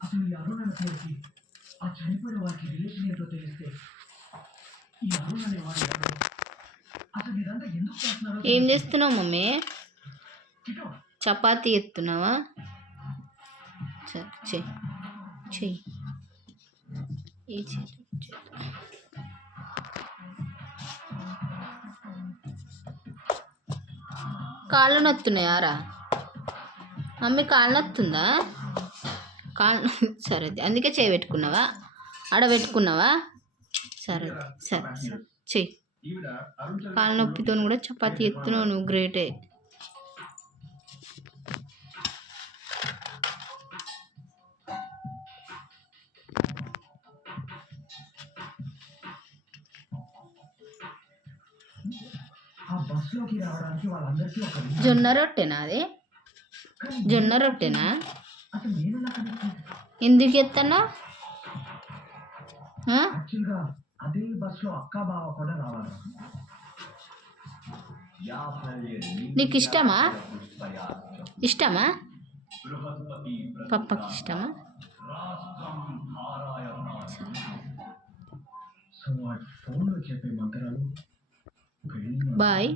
అసలు ఈ అరుణ్ అనే పేరుకి ఆ చనిపోయిన వారికి రిలేషన్ ఏంటో తెలిస్తే ఈ అరుణ్ అనే వాడు ఎవరు? అసలు ఇదంతా ఎందుకు చేస్తున్నారో ఏం చేస్తున్నావు మమ్మీ? కిటో చపాతీ ఎత్తున్నావా? సరే చెయ్యి చెయ్యి ఈ చెయ్యి. కాళ్ళు నొత్తున్నాయారా మమ్మీ? కాళ్ళు నొత్తుందా? కాళ్ళు సరే అందుకే చేయి పెట్టుకున్నావా? ఆడ పెట్టుకున్నావా? సరే సరే సరే చెయ్యి. కాళ్ళ నొప్పితో కూడా చపాతీ ఎత్తున్నావు నువ్వు, గ్రేటే. ఆ బస్సులోకి రావడానికి వాళ్ళందరికీ ఒక జొన్న రొట్టెనా అది? జొన్న రొట్టెనా? అసలు నేను నాకు ఎందుకు ఎత్తన్నా? యాక్చువల్గా అదే బస్సులో అక్క బావ కూడా రావాలి. నీకు ఇష్టమా? ఇష్టమా? పప్పకి ఇష్టమా? సో వాటి ఫోన్లో చెప్పే మంత్రాలు బాయ్.